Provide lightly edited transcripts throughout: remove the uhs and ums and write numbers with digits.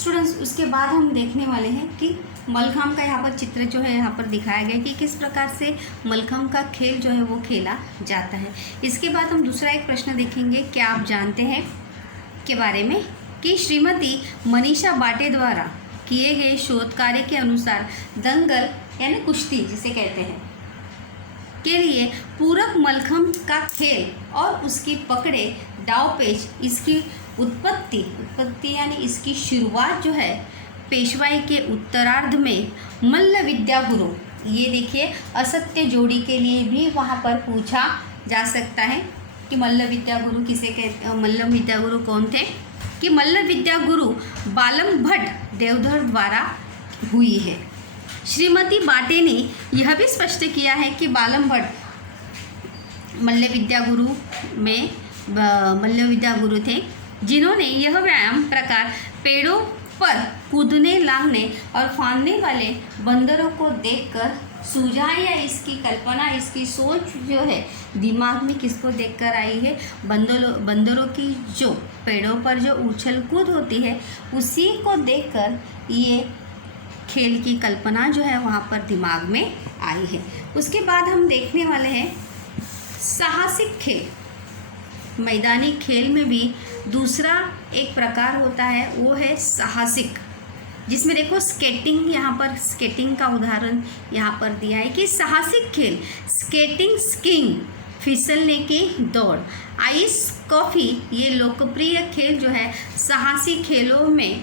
Students, उसके बाद हम देखने वाले हैं कि मलखांब का यहाँ पर चित्र जो है यहाँ पर दिखाया गया है कि किस प्रकार से मलखांब का खेल जो है वो खेला जाता है। इसके बाद हम दूसरा एक प्रश्न देखेंगे, क्या आप जानते हैं के बारे में कि श्रीमती मनीषा बाटे द्वारा किए गए शोध कार्य के अनुसार दंगल यानी कुश्ती जिसे कहते हैं के लिए पूरक मलखंब का खेल और उसकी पकड़े दावपेच इसकी उत्पत्ति यानी इसकी शुरुआत जो है पेशवाई के उत्तरार्ध में मल्ल विद्या गुरु, ये देखिए असत्य जोड़ी के लिए भी वहाँ पर पूछा जा सकता है कि मल्ल विद्या गुरु किसे कहते, मल्ल विद्या गुरु कौन थे, कि मल्ल विद्या गुरु बालम भट्ट देवधर द्वारा हुई है। श्रीमती बाटे ने यह भी स्पष्ट किया है कि बालम भट्ट मल्ल विद्या गुरु थे जिन्होंने यह व्यायाम प्रकार पेड़ों पर कूदने, लांघने और फांदने वाले बंदरों को देखकर सूझा या इसकी कल्पना, इसकी सोच जो है दिमाग में किसको देखकर आई है, बंदरों की जो पेड़ों पर जो उछल कूद होती है उसी को देखकर ये खेल की कल्पना जो है वहाँ पर दिमाग में आई है। उसके बाद हम देखने वाले हैं साहसिक खेल। मैदानी खेल में भी दूसरा एक प्रकार होता है, वो है साहसिक, जिसमें देखो स्केटिंग, यहाँ पर स्केटिंग का उदाहरण यहाँ पर दिया है कि साहसिक खेल स्केटिंग, स्कीइंग, फिसलने की दौड़, आइस कॉफ़ी, ये लोकप्रिय खेल जो है साहसिक खेलों में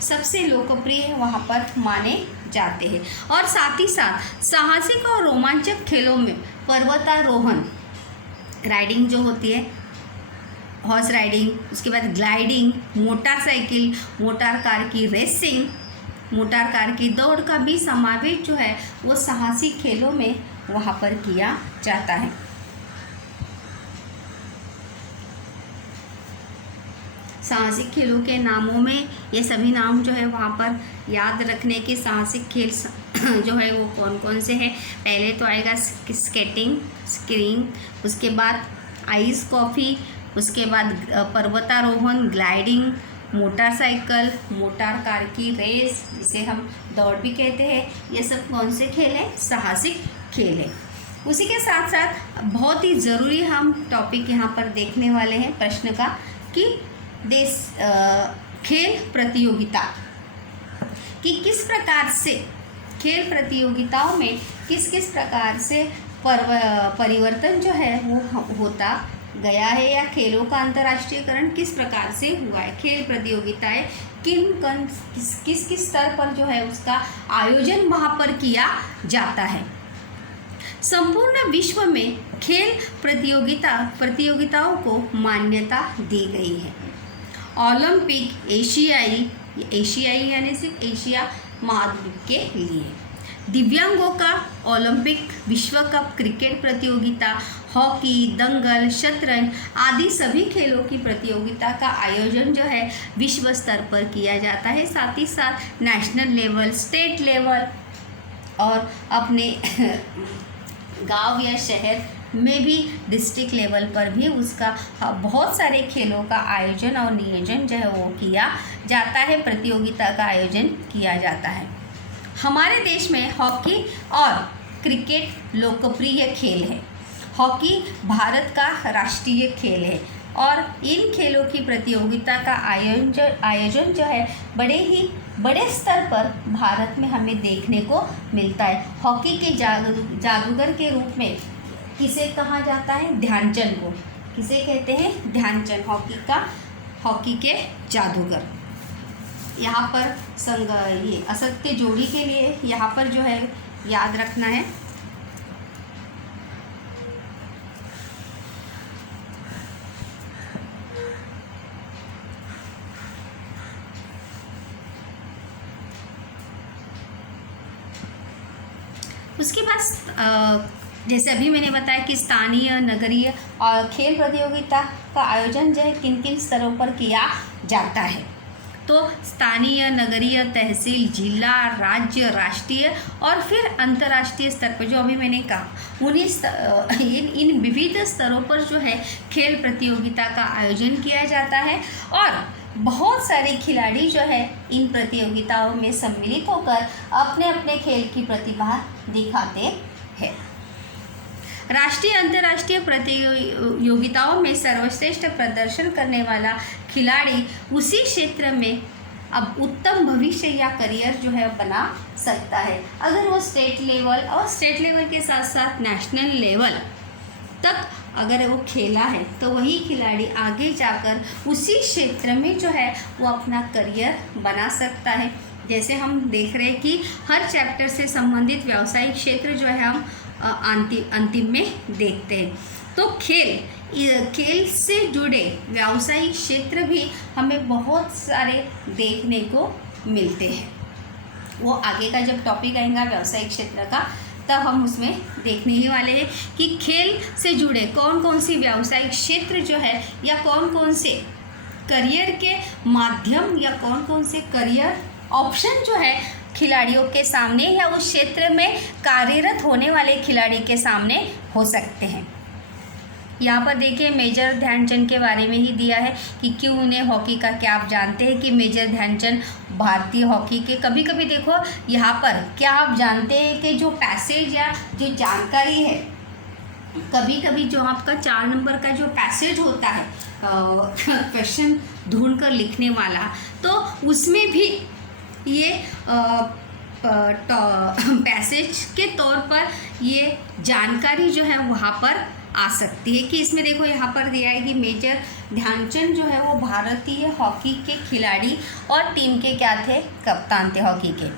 सबसे लोकप्रिय वहाँ पर माने जाते हैं। और साथ ही साथ साहसिक और रोमांचक खेलों में पर्वतारोहण, राइडिंग जो होती है, हॉर्स राइडिंग, उसके बाद ग्लाइडिंग, मोटरसाइकिल, मोटर कार की रेसिंग, मोटर कार की दौड़ का भी समावेश जो है वो साहसिक खेलों में वहाँ पर किया जाता है। साहसिक खेलों के नामों में ये सभी नाम जो है वहाँ पर याद रखने के साहसिक खेल जो है वो कौन कौन से हैं। पहले तो आएगा स्केटिंग, स्कीइंग, उसके बाद आइस कॉफ़ी, उसके बाद पर्वतारोहण, ग्लाइडिंग, मोटरसाइकिल, मोटर कार की रेस जिसे हम दौड़ भी कहते हैं, ये सब कौन से खेल हैं, साहसिक खेल है। उसी के साथ साथ बहुत ही ज़रूरी हम टॉपिक यहाँ पर देखने वाले हैं प्रश्न का कि खेल प्रतियोगिता कि किस प्रकार से खेल प्रतियोगिताओं में किस किस प्रकार से परिवर्तन जो है वो होता गया है, या खेलों का अंतर्राष्ट्रीयकरण किस प्रकार से हुआ है, खेल प्रतियोगिताएं किस किस स्तर पर जो है उसका आयोजन वहाँ पर किया जाता है। संपूर्ण विश्व में खेल प्रतियोगिताओं को मान्यता दी गई है। ओलंपिक, एशियाई यानी सिर्फ एशिया महाद्वीप के लिए, दिव्यांगों का ओलंपिक, विश्व कप, क्रिकेट प्रतियोगिता, हॉकी, दंगल, शतरंज आदि सभी खेलों की प्रतियोगिता का आयोजन जो है विश्व स्तर पर किया जाता है। साथ ही साथ नेशनल लेवल, स्टेट लेवल और अपने गांव या शहर में भी डिस्ट्रिक्ट लेवल पर भी उसका बहुत सारे खेलों का आयोजन और नियोजन जो है वो किया जाता है, प्रतियोगिता का आयोजन किया जाता है। हमारे देश में हॉकी और क्रिकेट लोकप्रिय खेल है। हॉकी भारत का राष्ट्रीय खेल है और इन खेलों की प्रतियोगिता का आयोजन जो है बड़े स्तर पर भारत में हमें देखने को मिलता है। हॉकी के जादूगर के रूप में किसे कहा जाता है, ध्यानचंद को किसे कहते हैं, ध्यानचंद, हॉकी के जादूगर। यहाँ पर ये असत्य जोड़ी के लिए यहाँ पर जो है याद रखना है उसके बाद जैसे अभी मैंने बताया कि स्थानीय, नगरीय और खेल प्रतियोगिता का आयोजन जो है किन किन स्तरों पर किया जाता है। तो स्थानीय, नगरीय, तहसील, जिला, राज्य, राष्ट्रीय और फिर अंतर्राष्ट्रीय स्तर पर जो अभी मैंने कहा उन्हीं इन विविध स्तरों पर जो है खेल प्रतियोगिता का आयोजन किया जाता है। और बहुत सारे खिलाड़ी जो है इन प्रतियोगिताओं में सम्मिलित होकर अपने अपने खेल की प्रतिभा दिखाते हैं। राष्ट्रीय अंतर्राष्ट्रीय प्रतियोगिताओं में सर्वश्रेष्ठ प्रदर्शन करने वाला खिलाड़ी उसी क्षेत्र में अब उत्तम भविष्य या करियर जो है बना सकता है। अगर वो स्टेट लेवल और स्टेट लेवल के साथ साथ नेशनल लेवल तक अगर वो खेला है तो वही खिलाड़ी आगे जाकर उसी क्षेत्र में जो है वो अपना करियर बना सकता है। जैसे हम देख रहे हैं कि हर चैप्टर से संबंधित व्यावसायिक क्षेत्र जो है हम अंतिम में देखते हैं। तो खेल से जुड़े व्यावसायिक क्षेत्र भी हमें बहुत सारे देखने को मिलते हैं। वो आगे का जब टॉपिक आएगा व्यावसायिक क्षेत्र का तब हम उसमें देखने ही वाले हैं कि खेल से जुड़े कौन कौन सी व्यावसायिक क्षेत्र जो है या कौन कौन से करियर के माध्यम या कौन कौन से करियर ऑप्शन जो है खिलाड़ियों के सामने या उस क्षेत्र में कार्यरत होने वाले खिलाड़ी के सामने हो सकते हैं। यहाँ पर देखिए मेजर ध्यानचंद के बारे में ही दिया है कि क्यों उन्हें हॉकी का, क्या आप जानते हैं कि मेजर ध्यानचंद भारतीय हॉकी के, कभी कभी देखो यहाँ पर क्या आप जानते हैं कि जो पैसेज या जो जानकारी है, कभी कभी जो आपका 4 नंबर का जो पैसेज होता है क्वेश्चन ढूंढ कर लिखने वाला, तो उसमें भी ये पैसेज के तौर पर ये जानकारी जो है वहाँ पर आ सकती है कि इसमें देखो यहाँ पर दिया है कि मेजर ध्यानचंद जो है वो भारतीय हॉकी के खिलाड़ी और टीम के क्या थे, कप्तान थे हॉकी के,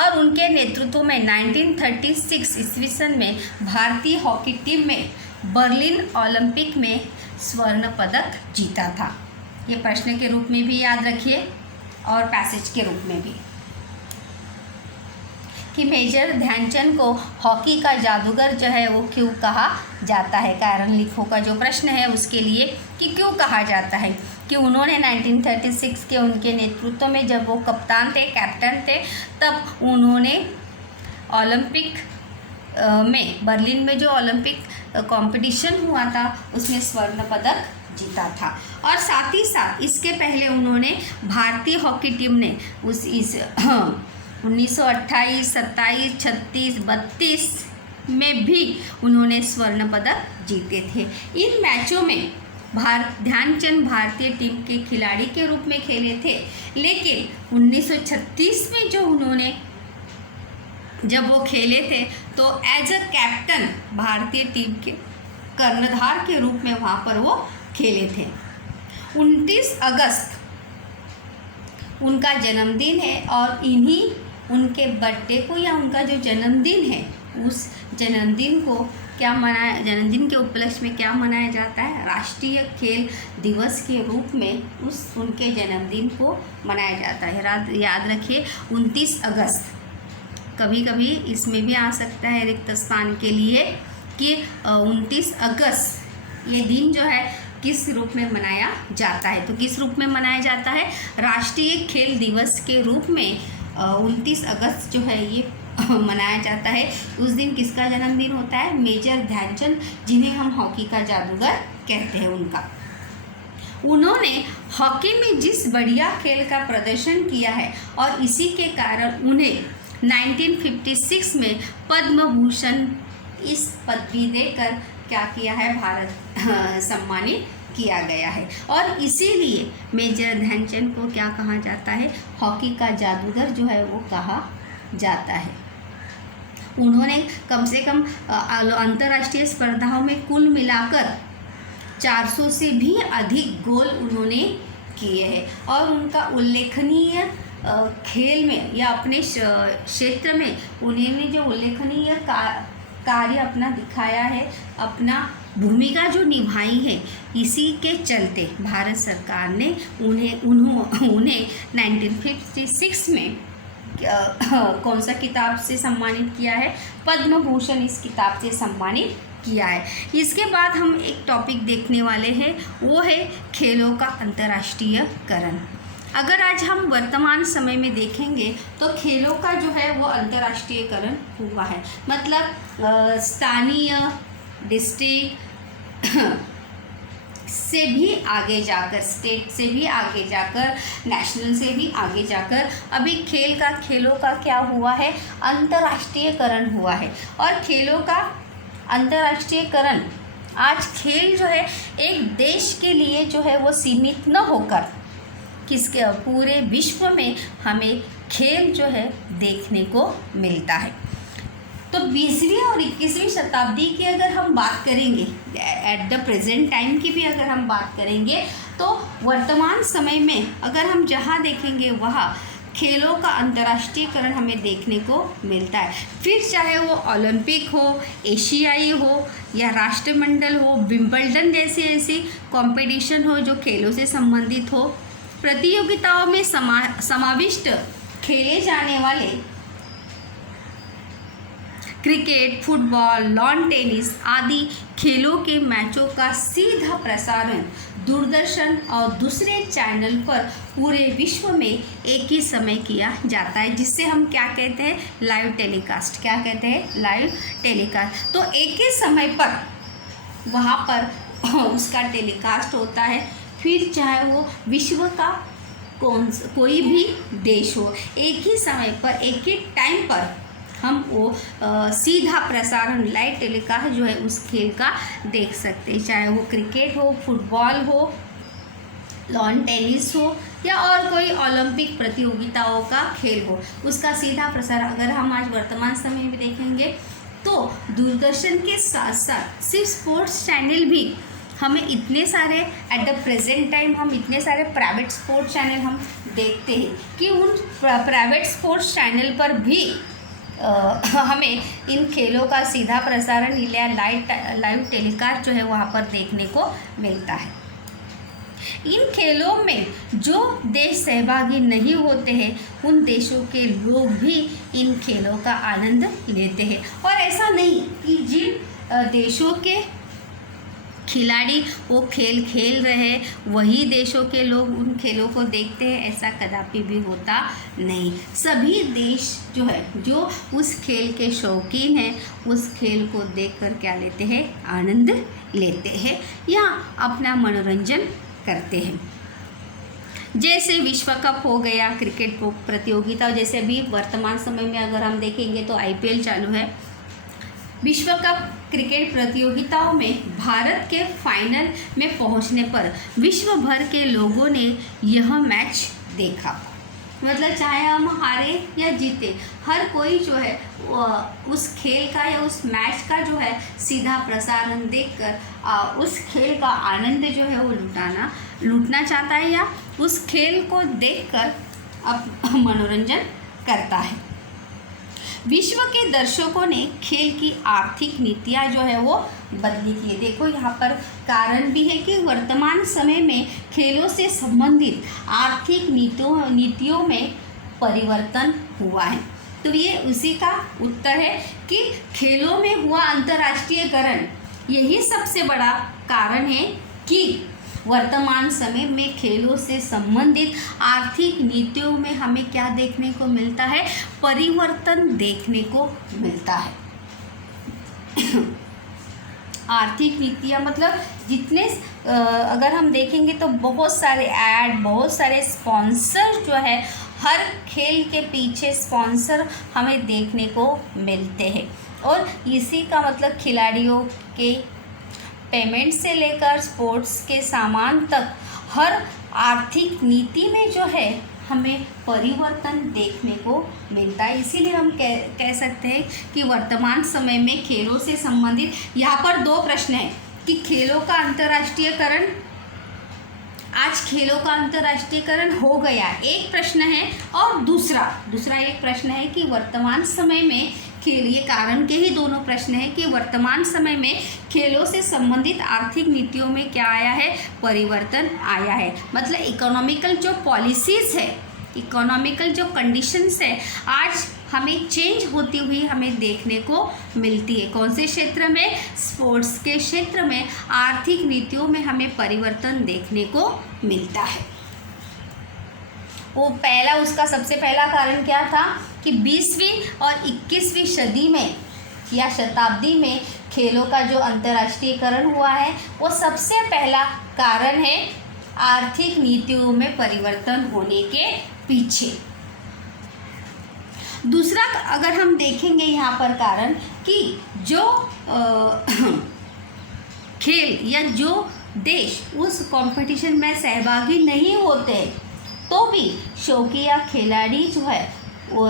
और उनके नेतृत्व में 1936 ईस्वी सन में भारतीय हॉकी टीम में बर्लिन ओलंपिक में स्वर्ण पदक जीता था। ये प्रश्न के रूप में भी याद रखिए और पैसेज के रूप में भी कि मेजर ध्यानचंद को हॉकी का जादूगर जो है वो क्यों कहा जाता है। कारण लिखो का जो प्रश्न है उसके लिए कि क्यों कहा जाता है, कि उन्होंने 1936 के उनके नेतृत्व में जब वो कप्तान थे, कैप्टन थे, तब उन्होंने ओलंपिक में बर्लिन में जो ओलंपिक कंपटीशन हुआ था उसमें स्वर्ण पदक जीता था। और साथ ही साथ इसके पहले उन्होंने भारतीय हॉकी टीम ने 1928, 27, 36, 32 में भी उन्होंने स्वर्ण पदक जीते थे। इन मैचों में ध्यानचंद भारतीय टीम के खिलाड़ी के रूप में खेले थे, लेकिन 1936 में जो उन्होंने जब वो खेले थे तो एज अ कैप्टन भारतीय टीम के कर्णधार के रूप में वहाँ पर वो खेले थे। 29 अगस्त उनका जन्मदिन है और इन्हीं उनके बर्थडे को या उनका जो जन्मदिन है उस जन्मदिन को क्या मनाया, जन्मदिन के उपलक्ष्य में क्या मनाया जाता है, राष्ट्रीय खेल दिवस के रूप में उस उनके जन्मदिन को मनाया जाता है। याद रखिए 29 अगस्त। कभी कभी इसमें भी आ सकता है रिक्त स्थान के लिए कि 29 अगस्त ये दिन जो है किस रूप में मनाया जाता है। तो किस रूप में मनाया जाता है, राष्ट्रीय खेल दिवस के रूप में 29 अगस्त जो है ये मनाया जाता है। उस दिन किसका जन्मदिन होता है, मेजर ध्यानचंद, जिन्हें हम हॉकी का जादूगर कहते हैं उनका। उन्होंने हॉकी में जिस बढ़िया खेल का प्रदर्शन किया है और इसी के कारण उन्हें 1956 में पद्म भूषण इस पदवी देकर क्या किया है, भारत सम्मानित किया गया है। और इसीलिए मेजर ध्यानचंद को क्या कहा जाता है, हॉकी का जादूगर जो है वो कहा जाता है। उन्होंने कम से कम अंतर्राष्ट्रीय स्पर्धाओं में कुल मिलाकर 400 से भी अधिक गोल उन्होंने किए हैं और उनका उल्लेखनीय खेल में या अपने क्षेत्र में उन्होंने जो उल्लेखनीय कार्य अपना दिखाया है, अपना भूमिका जो निभाई है, इसी के चलते भारत सरकार ने उन्हें 1956 में कौन सा किताब से सम्मानित किया है, पद्म भूषण इस किताब से सम्मानित किया है। इसके बाद हम एक टॉपिक देखने वाले हैं, वो है खेलों का अंतर्राष्ट्रीयकरण। अगर आज हम वर्तमान समय में देखेंगे तो खेलों का जो है वो अंतर्राष्ट्रीयकरण हुआ है, मतलब स्थानीय, डिस्ट्रिक्ट, से भी आगे जाकर, स्टेट से भी आगे जाकर, नेशनल से भी आगे जाकर अभी खेलों का क्या हुआ है, अंतर्राष्ट्रीयकरण हुआ है। और खेलों का अंतर्राष्ट्रीयकरण, आज खेल जो है एक देश के लिए जो है वो सीमित न होकर किसके पूरे विश्व में हमें खेल जो है देखने को मिलता है। तो 20वीं और 21वीं शताब्दी की अगर हम बात करेंगे, एट द प्रेजेंट टाइम की भी अगर हम बात करेंगे, तो वर्तमान समय में अगर हम जहाँ देखेंगे वहाँ खेलों का अंतर्राष्ट्रीयकरण हमें देखने को मिलता है। फिर चाहे वो ओलंपिक हो, एशियाई हो या राष्ट्रमंडल हो, विंबलडन जैसे ऐसी कंपटीशन हो जो खेलों से संबंधित हो, प्रतियोगिताओं में समाविष्ट खेले जाने वाले क्रिकेट, फुटबॉल, लॉन टेनिस आदि खेलों के मैचों का सीधा प्रसारण दूरदर्शन और दूसरे चैनल पर पूरे विश्व में एक ही समय किया जाता है, जिससे हम क्या कहते हैं, लाइव टेलीकास्ट। क्या कहते हैं, लाइव टेलीकास्ट। तो एक ही समय पर वहाँ पर उसका टेलीकास्ट होता है। फिर चाहे वो विश्व का कोई भी देश हो, एक ही समय पर एक ही टाइम पर हम वो सीधा प्रसारण लाइव टेलीकास्ट जो है उस खेल का देख सकते हैं, चाहे वो क्रिकेट हो, फुटबॉल हो, लॉन टेनिस हो या और कोई ओलंपिक प्रतियोगिताओं का खेल हो, उसका सीधा प्रसारण अगर हम आज वर्तमान समय में देखेंगे तो दूरदर्शन के साथ साथ सिर्फ स्पोर्ट्स चैनल भी हमें इतने सारे एट द प्रेजेंट टाइम हम इतने सारे प्राइवेट स्पोर्ट्स चैनल हम देखते हैं कि उन प्राइवेट स्पोर्ट्स चैनल पर भी हमें इन खेलों का सीधा प्रसारण या लाइव टेलीकास्ट जो है वहाँ पर देखने को मिलता है। इन खेलों में जो देश सहभागी नहीं होते हैं उन देशों के लोग भी इन खेलों का आनंद लेते हैं। और ऐसा नहीं कि जिन देशों के खिलाड़ी वो खेल खेल रहे वही देशों के लोग उन खेलों को देखते हैं, ऐसा कदापि भी होता नहीं। सभी देश जो है जो उस खेल के शौकीन हैं उस खेल को देखकर क्या लेते हैं, आनंद लेते हैं या अपना मनोरंजन करते हैं। जैसे विश्व कप हो गया, क्रिकेट प्रतियोगिता, जैसे अभी वर्तमान समय में अगर हम देखेंगे तो IPL चालू है। विश्व कप क्रिकेट प्रतियोगिताओं में भारत के फाइनल में पहुंचने पर विश्व भर के लोगों ने यह मैच देखा। मतलब चाहे हम हारे या जीते, हर कोई जो है उस खेल का या उस मैच का जो है सीधा प्रसारण देखकर उस खेल का आनंद जो है वो लूटना चाहता है या उस खेल को देखकर अब मनोरंजन करता है। विश्व के दर्शकों ने खेल की आर्थिक नीतियाँ जो है वो बदली की है। देखो यहाँ पर कारण भी है कि वर्तमान समय में खेलों से संबंधित आर्थिक नीतियों में परिवर्तन हुआ है। तो ये उसी का उत्तर है कि खेलों में हुआ अंतर्राष्ट्रीयकरण, यही सबसे बड़ा कारण है कि वर्तमान समय में खेलों से संबंधित आर्थिक नीतियों में हमें क्या देखने को मिलता है, परिवर्तन देखने को मिलता है। आर्थिक नीतियाँ मतलब जितने अगर हम देखेंगे तो बहुत सारे ऐड, बहुत सारे स्पॉन्सर जो है हर खेल के पीछे स्पॉन्सर हमें देखने को मिलते हैं। और इसी का मतलब खिलाड़ियों के पेमेंट से लेकर स्पोर्ट्स के सामान तक हर आर्थिक नीति में जो है हमें परिवर्तन देखने को मिलता है। इसीलिए हम कह सकते हैं कि वर्तमान समय में खेलों से संबंधित यहाँ पर दो प्रश्न हैं कि खेलों का अंतर्राष्ट्रीयकरण, आज खेलों का अंतर्राष्ट्रीयकरण हो गया, एक प्रश्न है। और दूसरा एक प्रश्न है कि वर्तमान समय में खेल, ये कारण के ही दोनों प्रश्न हैं कि वर्तमान समय में खेलों से संबंधित आर्थिक नीतियों में क्या आया है, परिवर्तन आया है। मतलब इकोनॉमिकल जो पॉलिसीज़ है, इकोनॉमिकल जो कंडीशंस है आज हमें चेंज होती हुई हमें देखने को मिलती है। कौन से क्षेत्र में, स्पोर्ट्स के क्षेत्र में आर्थिक नीतियों में हमें परिवर्तन देखने को मिलता है। वो पहला, उसका सबसे पहला कारण क्या था कि 20वीं और 21वीं सदी में या शताब्दी में खेलों का जो अंतर्राष्ट्रीयकरण हुआ है वो सबसे पहला कारण है आर्थिक नीतियों में परिवर्तन होने के पीछे। दूसरा अगर हम देखेंगे यहाँ पर कारण कि जो खेल या जो देश उस कंपटीशन में सहभागी नहीं होते तो भी शौकिया खिलाड़ी जो है वो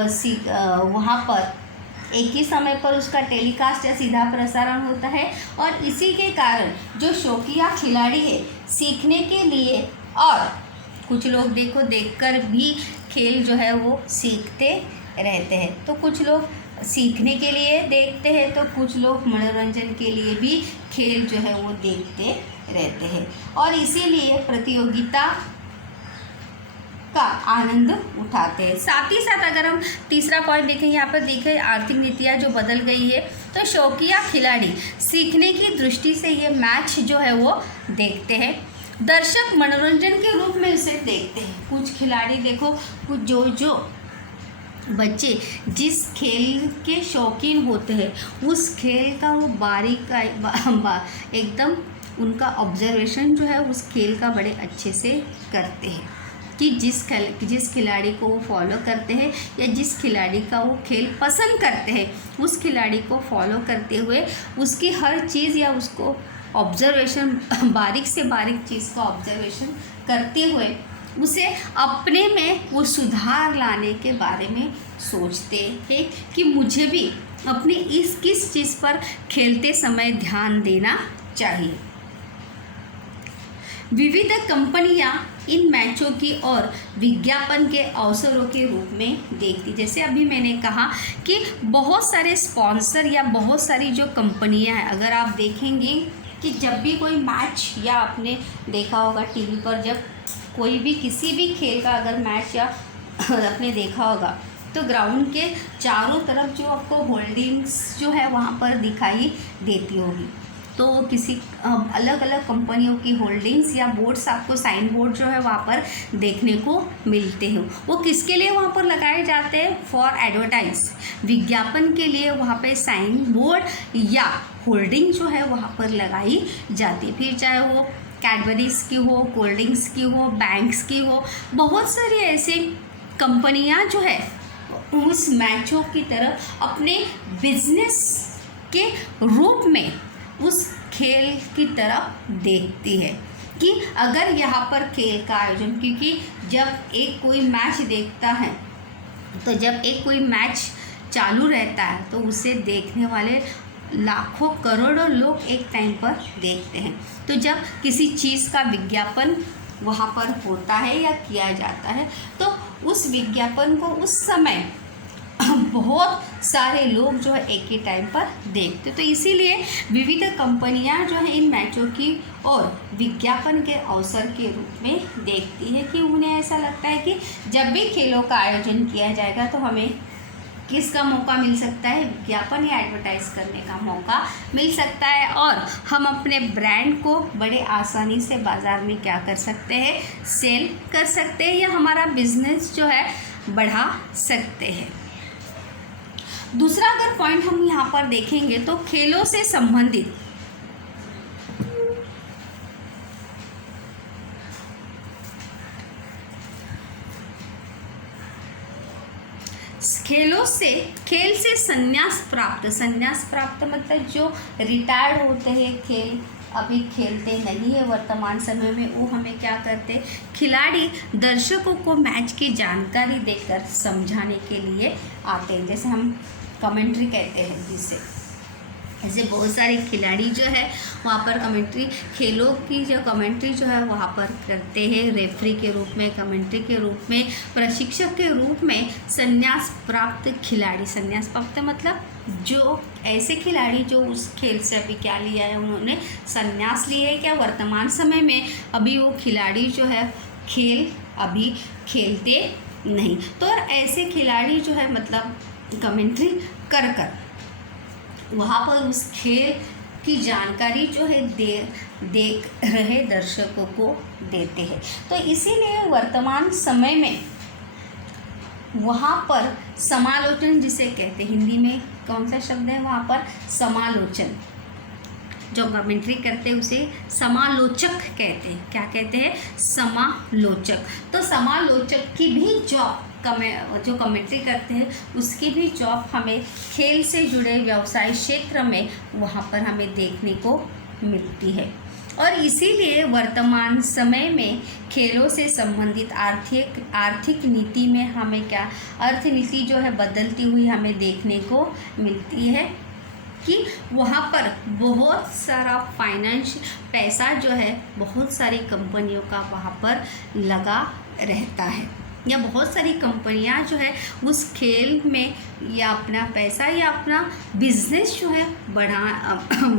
वहाँ पर एक ही समय पर उसका टेलीकास्ट या सीधा प्रसारण होता है और इसी के कारण जो शौकिया खिलाड़ी है सीखने के लिए, और कुछ लोग देखकर भी खेल जो है वो सीखते रहते हैं। तो कुछ लोग सीखने के लिए देखते हैं तो कुछ लोग मनोरंजन के लिए भी खेल जो है वो देखते रहते हैं और इसीलिए प्रतियोगिता का आनंद उठाते हैं। साथ ही साथ अगर हम तीसरा पॉइंट देखें, यहाँ पर देखें आर्थिक नीतियाँ जो बदल गई है, तो शौकिया खिलाड़ी सीखने की दृष्टि से ये मैच जो है वो देखते हैं। दर्शक मनोरंजन के रूप में इसे देखते हैं। कुछ खिलाड़ी देखो, कुछ जो बच्चे जिस खेल के शौकीन होते हैं उस खेल का वो एकदम उनका ऑब्जर्वेशन जो है उस खेल का बड़े अच्छे से करते हैं कि जिस खिलाड़ी को वो फॉलो करते हैं या जिस खिलाड़ी का वो खेल पसंद करते हैं उस खिलाड़ी को फॉलो करते हुए उसकी हर चीज़ या उसको ऑब्जर्वेशन बारीक से बारीक चीज़ का ऑब्जर्वेशन करते हुए उसे अपने में वो सुधार लाने के बारे में सोचते हैं कि मुझे भी अपनी किस चीज़ पर खेलते समय ध्यान देना चाहिए। विविध कंपनियां इन मैचों की और विज्ञापन के अवसरों के रूप में देखती, जैसे अभी मैंने कहा कि बहुत सारे स्पॉन्सर या बहुत सारी जो कंपनियां हैं, अगर आप देखेंगे कि जब भी कोई मैच या आपने देखा होगा टीवी पर, जब कोई भी किसी भी खेल का अगर मैच या आपने देखा होगा तो ग्राउंड के चारों तरफ जो आपको होल्डिंग्स जो है वहाँ पर दिखाई देती होगी। तो किसी अलग अलग कंपनियों की होल्डिंग्स या बोर्ड्स, आपको साइन बोर्ड जो है वहाँ पर देखने को मिलते हैं। वो किसके लिए वहाँ पर लगाए जाते हैं? फॉर एडवर्टाइज, विज्ञापन के लिए वहाँ पे साइन बोर्ड या होल्डिंग जो है वहाँ पर लगाई जाती। फिर चाहे वो कैडबरीज की हो, कोल्ड ड्रिंक्स की हो, बैंक्स की हो, बहुत सारी ऐसे कंपनियां जो है उस मैचों की तरफ अपने बिजनेस के रूप में उस खेल की तरफ देखती है कि अगर यहाँ पर खेल का आयोजन, क्योंकि जब एक कोई मैच देखता है तो जब एक कोई मैच चालू रहता है तो उसे देखने वाले लाखों करोड़ों लोग एक टाइम पर देखते हैं। तो जब किसी चीज़ का विज्ञापन वहाँ पर होता है या किया जाता है तो उस विज्ञापन को उस समय बहुत सारे लोग जो है एक ही टाइम पर देखते। तो इसीलिए विविध कंपनियां जो है इन मैचों की और विज्ञापन के अवसर के रूप में देखती है कि उन्हें ऐसा लगता है कि जब भी खेलों का आयोजन किया जाएगा तो हमें किसका मौका मिल सकता है? विज्ञापन या एडवर्टाइज करने का मौका मिल सकता है और हम अपने ब्रांड को बड़े आसानी से बाज़ार में क्या कर सकते हैं? सेल कर सकते हैं या हमारा बिजनेस जो है बढ़ा सकते हैं। दूसरा अगर पॉइंट हम यहाँ पर देखेंगे तो खेलों से संबंधित खेल से संन्यास प्राप्त मतलब जो रिटायर्ड होते हैं, खेल अभी खेलते नहीं है वर्तमान समय में, वो हमें क्या करते? खिलाड़ी दर्शकों को मैच की जानकारी देकर समझाने के लिए आते हैं, जैसे हम कमेंट्री कहते हैं जिसे। ऐसे बहुत सारे खिलाड़ी जो है वहाँ पर कमेंट्री, खेलों की जो कमेंट्री जो है वहाँ पर करते हैं, रेफरी के रूप में, कमेंट्री के रूप में, प्रशिक्षक के रूप में। संन्यास प्राप्त खिलाड़ी, संन्यास प्राप्त मतलब जो ऐसे खिलाड़ी जो उस खेल से अभी क्या लिया है, उन्होंने संन्यास लिया है क्या वर्तमान समय में अभी वो खिलाड़ी जो है खेल अभी खेलते नहीं। तो ऐसे खिलाड़ी जो है मतलब कमेंट्री कर वहाँ पर उस खेल की जानकारी जो है देख रहे दर्शकों को देते हैं। तो इसीलिए वर्तमान समय में वहाँ पर समालोचन जिसे कहते हैं, हिंदी में कौन सा शब्द है वहाँ पर? समालोचन। जो कमेंट्री करते हैं उसे समालोचक कहते हैं। क्या कहते हैं? समालोचक। तो समालोचक की भी जॉब जो कमेंट्री करते हैं उसकी भी जॉब हमें खेल से जुड़े व्यवसाय क्षेत्र में वहाँ पर हमें देखने को मिलती है। और इसीलिए वर्तमान समय में खेलों से संबंधित आर्थिक नीति में हमें क्या अर्थनीति जो है बदलती हुई हमें देखने को मिलती है कि वहाँ पर बहुत सारा पैसा जो है बहुत सारी कंपनियों का वहाँ पर लगा रहता है, या बहुत सारी कंपनियां जो है उस खेल में या अपना पैसा या अपना बिजनेस जो है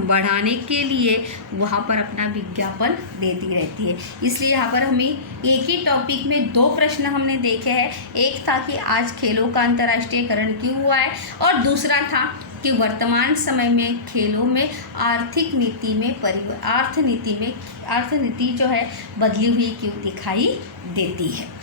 बढ़ाने के लिए वहाँ पर अपना विज्ञापन देती रहती है। इसलिए यहाँ पर हमें एक ही टॉपिक में 2 प्रश्न हमने देखे हैं। एक था कि आज खेलों का अंतर्राष्ट्रीयकरण क्यों हुआ है, और दूसरा था कि वर्तमान समय में खेलों में अर्थनीति जो है बदली हुई क्यों दिखाई देती है।